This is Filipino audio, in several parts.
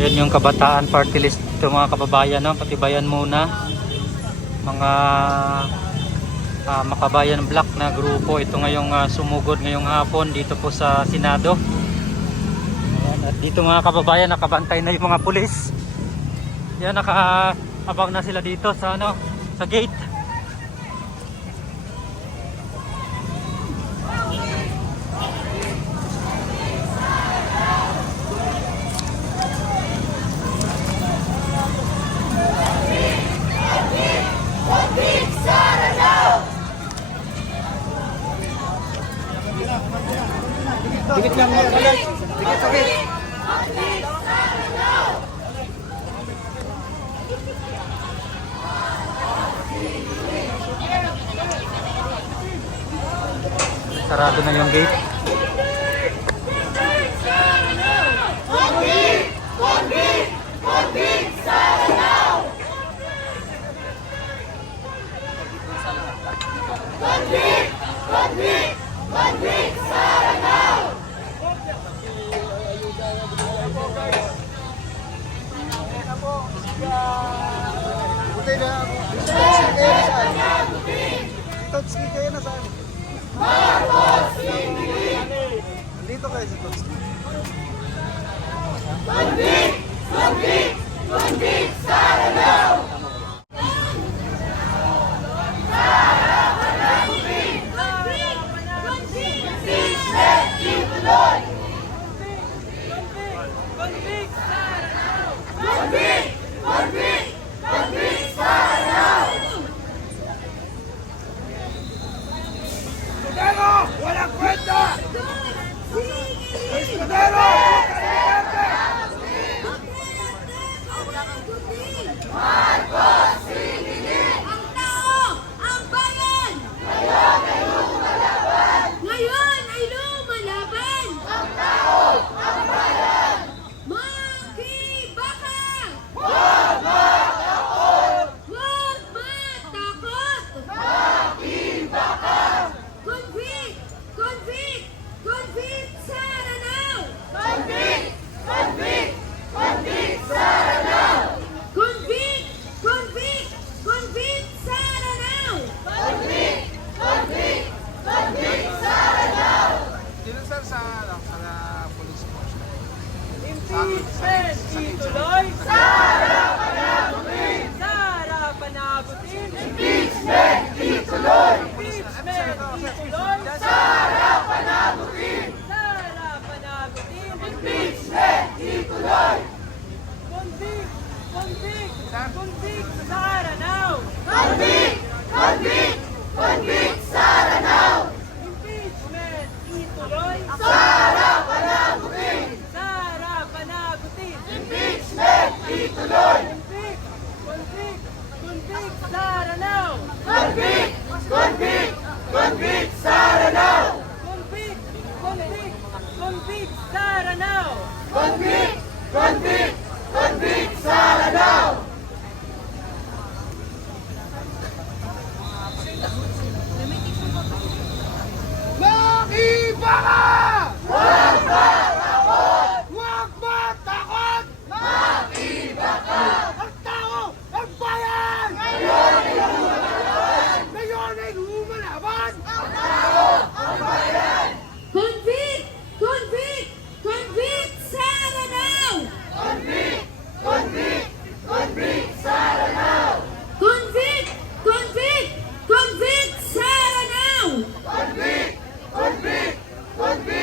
Ayan yung Kabataan Party List. Ito mga kababayan, no? Patibayan muna. Mga Makabayan Black na grupo. Ito ngayong sumugod ngayong hapon dito po sa Senado. Ayan, at dito mga kababayan, nakabantay na yung mga pulis. Yan, nakaabang na sila dito sa sa gate. Dikit lang mo. Dikit, dikit. Sarado na yung gate. Buti na ako. Totski kayo na saan? Dito kayo sa Totski. ¡Walang cuenta! ¡Escudero! ¡Marcos Singilin! Ang tao! Ang bayan! Ngayon ay lumalaban! Ngayon ay lumalaban! Ang tao! Ang bayan! Makibaka! Huwag matakot! Huwag matakot! Makibaka! Convict! Convict! Convict Saranao! Convict! Convict! Convict Saranao! Convict! Convict! Convict Saranao! Convict! Convict! Convict Saranao! Dito sir sa police post. Impeachment! Ituloy! Sara panagutin! Sara panagutin! Impeachment! Ituloy! Impeachment! Ituloy! Sara panagutin! Sara panagutin! Impeachment! Ituloy! Convict! Convict! Convict Sara now! Convict! Convict! Convict Saranao! Impeachment! Ituloy! Sara panagutin! Sara panagutin! Impeachment! Ituloy! Convict! Convict! Convict Sara now! Convict! Convict! Convict Saranao! Convict! Convict! Convict Sara now! Convict! Convict! Convict Saranao! Makibaka! Huwag matakot! Huwag matakot! Makibaka! Ang tao! Ang bayan! Ngayon ay lumalaban! Ngayon ay lumalaban! Ang tao! Ang bayan! Convict! Convict! Convict Saranao! Convict! Convict! Convict Saranao! Convict! Convict! Convict Saranao! Convict! Convict! Convict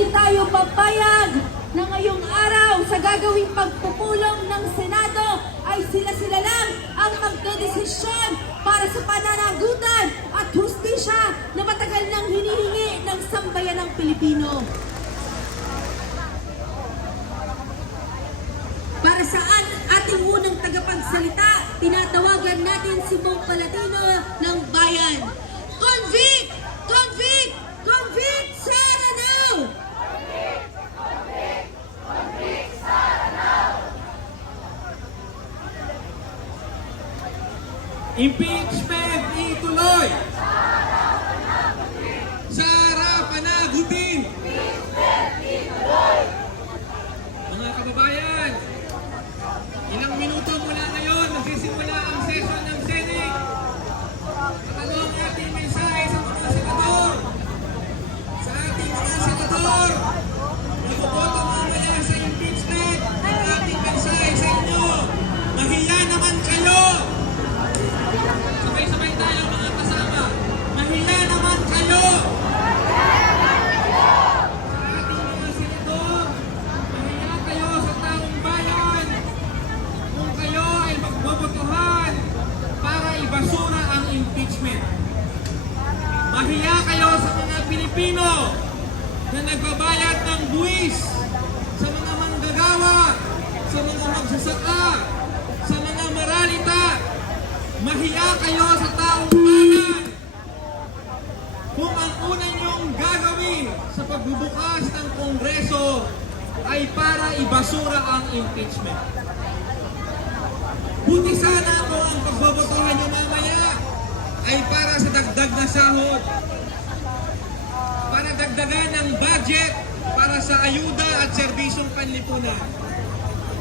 hindi tayo papayag na ngayong araw sa gagawing pagpupulong ng Senado ay sila-sila lang ang magdedesisyon para sa pananagutan at hustisya na matagal nang hinihingi ng sambayanang Pilipino. Para sa ating unang tagapagsalita, tinatawagan natin si Bong Palatino ng Bayan. Convict! Convict! Convict Sara now! Impeachment ituloy! Sara panagutin! Mga kababayan, ilang minuto mula ngayon, magsisimula ang session ng Senate. At ang ating mensahe sa mga senador, sa ating mga senador, nabuboto mamaya sa impeachment, ang ating mensahe sa inyo, mahiya naman kayo! Sabay-sabay tayo mga kasama, mahiya naman kayo! Sa ating mga senador, mahiya kayo sa taong bayan kung kayo ay magbobotohan para ibasura ang impeachment. Mahiya kayo sa mga Pilipino na nagbabayad ng buwis, sa mga manggagawa, sa mga magsasaka, sa mga maralita. Mahiya kayo sa taong bayan kung ang una niyong gagawin sa pagbubukas ng Kongreso ay para ibasura ang impeachment. Buti sana kung ang pagbobotohan niyo mamaya ay para sa dagdag na sahod, para dagdagan ng budget para sa ayuda at serbisyong panlipunan.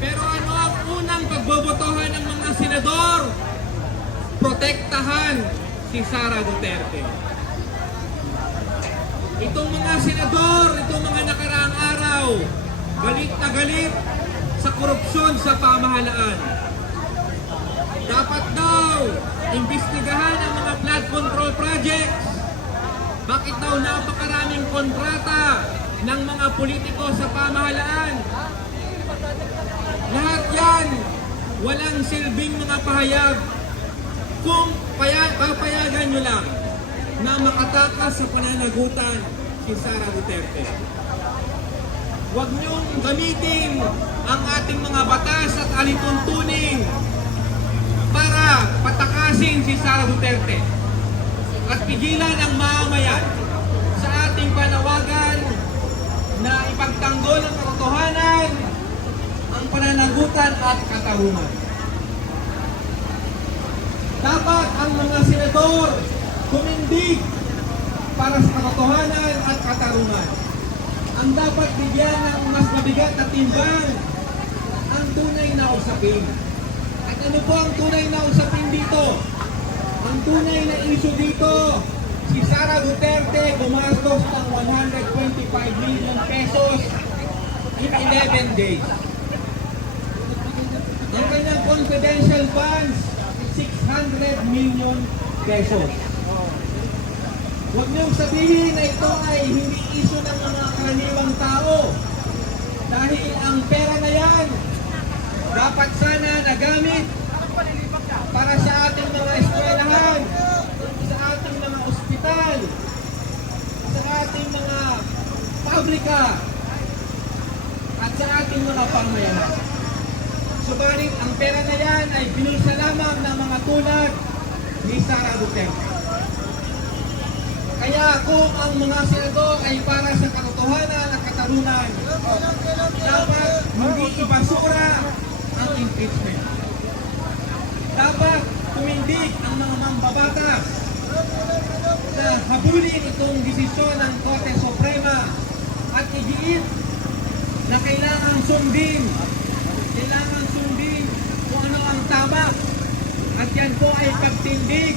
Pero ano ang unang pagbobotohan ng mga senador? Protektahan si Sara Duterte. Itong mga senador, itong mga nakaraang araw, galit na galit sa korupsyon sa pamahalaan. Dapat daw imbestigahan ang mga flood control projects. Bakit daw napakaraming kontrata ng mga politiko sa pamahalaan? Lahat yan, walang silbing mga pahayag kung papayagan nyo lang na makatakas sa pananagutan si Sara Duterte. Huwag nyong gamitin ang ating mga batas at alituntunin para patakasin si Sara Duterte at pigilan ang mamamayan sa ating panawagan na ipagtanggol ang katotohanan, ang pananagutan at katarungan. Dapat ang mga senador tumindig para sa katotohanan at katarungan. Ang dapat bigyan ng mas mabigat na timbang ang tunay na usapin. At ano po ang tunay na usapin dito? Ang tunay na issue dito, si Sara Duterte gumastos ng 125 million pesos in 11 days. Ang kanyang confidential funds, 600 million pesos. Huwag niyong sabihin na ito ay hindi issue ng mga karaniwang tao. Dahil ang pera na yan, dapat sana nagamit para sa ating mga eskwelahan, sa ating mga ospital, sa ating mga pabrika, at sa ating mga pamayanan. Subalit, ang pera na yan ay binulsa lamang ng mga tulad ni Sara Duterte. Kaya kung ang mga senador ay para sa katotohanan at katarungan, dapat hindi ibasura ang impeachment. Dapat tumindig ang mga mambabatas na habulin itong desisyon ng Korte Suprema at igiit na kailangan sundin kung ano ang tama, at yan po ay pagtindig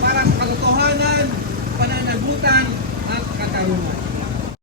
para sa katotohanan, pananagutan at katarungan.